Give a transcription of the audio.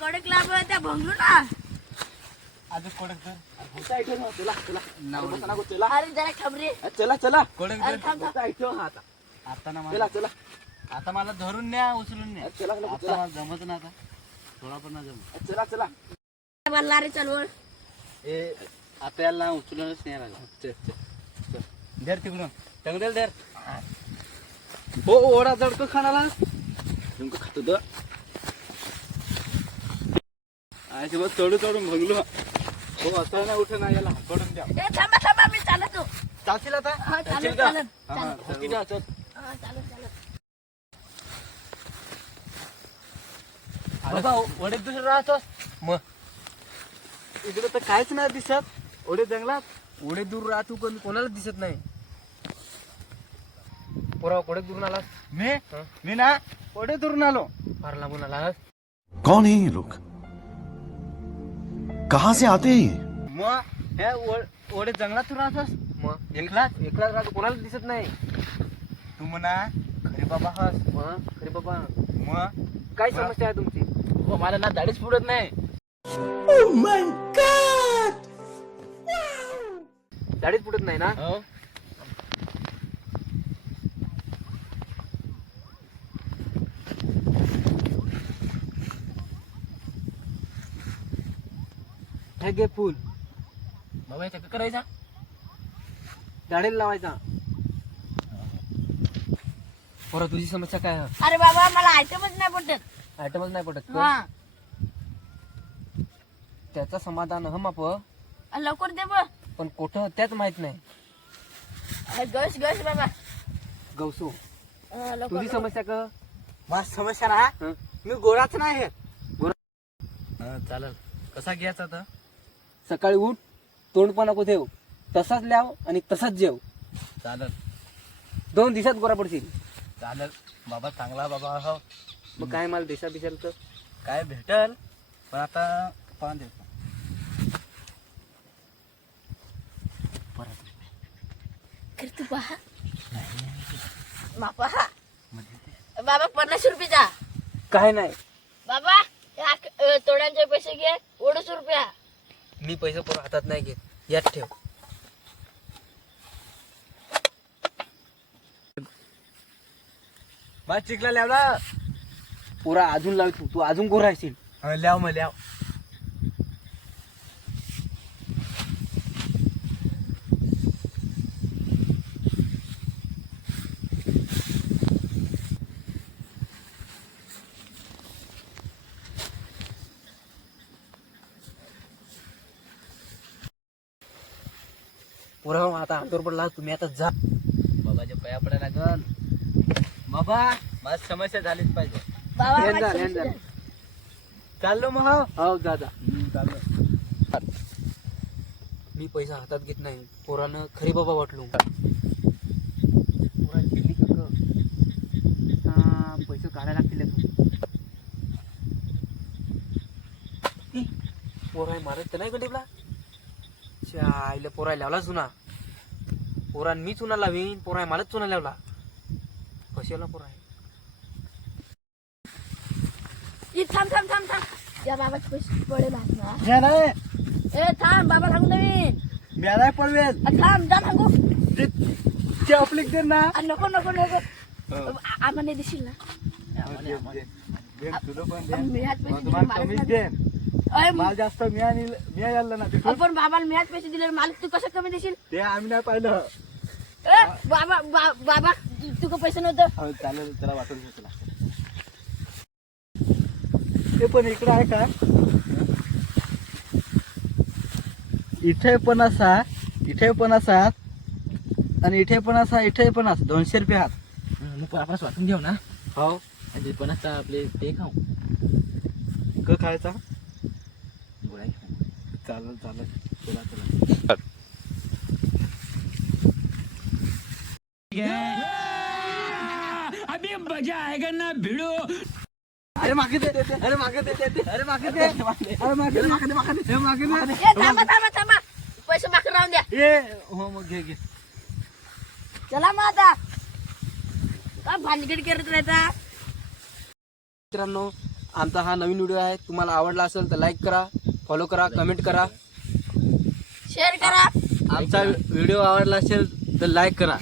कडक लाभ त्या भंगलो ना अजून कडक धर. अरे जरा खबरे चला चला कडक अरे धर. थांब थांब. आता ना चला मला चला आता मला धरून न्या उचलून न्या. चला आता मला जमत ना आता थोडा पण ना जमत. चला चला बोलला रे चलवळ ए आता याला उचलूनच नाही लागला. धर तिकडून टंगडेल धर. हो ओढा जडतो खानाला नेमकं खातो तर आयची बस चढू चढून भंगलो. हो असं नाही उठ ना याला पडून द्या. ए थांबा थांबा मी चालतो. चालशील आता हा चालत चालशील का? चालत हा, चालत. हा, किती वाजतात? हा चालत चालत. बाबा वडे दुसरं राहतोस मग इकडे तर काहीच नाही दिसत ओढे जंगलात. एवढे दूर राहतो पण कोणाला दिसत नाही. पोरा कोडे दूर आलास. मी ना ओढे दुरून आलो. फार लांबून आलास. कौन है ये लोग कहां से आते हैं ये? मग हे ओढे जंगलात तू राहतोस मग एकलाच. एकलाच राहतो कोणाला दिसत नाही. तू म्हणा खरे बाबा हस. मग अरे बाबा मग काय समस्या आहे तुमची? हो मला ना दाढीच पुरत नाही. दाढीच पुरत नाही ना. हो हे घे फुल बाबा याचा काय करायचा? दाढीला लावायचा. पोरा तुझी समस्या काय आहे? अरे बाबा मला आयटमच नाही पटत. आयटमच नाही पटत का? हा त्याचं समाधान हम आप लवकर दे बघ. पण कुठं त्याच माहित नाही. गश गश बाबा. गौसू लवकर तुझी लवकर. समस्या का? माझ समस्या ना हं? मी गोराच नाही. चालेल कसा घ्यायचा आता? सकाळी उठ तोंड पण नको ठेव तसाच लाव आणि तसाच जेव. चालेल 2 दिवसात गोरा पडशील. चालेल बाबा चांगला बाबा. हो मग काय मला दिशा बिशाल तर काय भेटल पण आता पाहून देतो. कर तू पहा बाबा. बाबा 50 रुपयाचा. काय नाही. बाबा या तोड्यांचे पैसे घे 200 रुपया. मी पैसे पोर हातात नाही घेत. यात ठेव. माझ चिकला लावला. पोरा अजून लाव तू अजून गोरा राहशील. लाव मग लाव. पोरा आता अंगावर पडला तुम्ही आता जा. बाबाच्या पाया पडा लागल. बाबा माझ समस्या झालीच पाहिजे. बाबा ध्यान माझी जा, ध्यान जा. समस्या. चाललो मग. हो जा जा. चाललो. मी पैसा हातात घेत नाही. पोरानं खरी बाबा वाटलो. पोरा गेली का पैसे काढायला लागतील. पोरा मारत तर नाही गडीला. आईला पोरा लावला चुना. पोरान मी चुना लावीन. पोरा मलाच चुना लावला. कशाला पोरा ई थांब थांब थांब थांब. या बाबाचे पैसे पडेल हात ना. मी नाही. ए थांब बाबा सांगू नवीन. मी नाही पडवेल. थांब जा सांगू. ते अप्लिक दे ना. नको नको नको. आम्हाला देशील ना. तुला पण मी हात पैसे दिले तुम्हाला मालक कमीच नाही. देन. अय, माल जास्त मी आणि मी यायला ना तिथून. आपण बाबाला मी हात पैसे दिले मालक तू कसं कमी देशील? ते आम्ही नाही पाहिलं. ए बाबा बाबा तू का पैसे नव्हतं. हो चालेल त्याला वाटून घेऊ तुला. ते पण इकडे आहे का? इथे पण असा इथे पण असा आणि इथे पण असा इथे पण असा 200 रुपये हात. मग आपण वाटून घेऊ ना. हो म्हणजे पण आता आपले ते खाऊ क खायचा. गोळ्या घेऊ. चालेल चालेल. चला चला. अभी मजा आएगा ना भिड़ो. अरे मागे दे अरे मागे दे अरे मागे दे अरे मागे दे मागे दे. ए थांबा थांबा थांबा. पैसे मागे राहून द्या. ये हो मग घे घे. चला मग आता काय भानगड करत राहता. मित्रांनो आमचा हा नवीन व्हिडिओ आहे. तुम्हाला आवडला असेल तर लाईक करा, फॉलो करा, कमेंट करा. शेअर करा. आमचा व्हिडिओ आवडला असेल तर लाईक करा.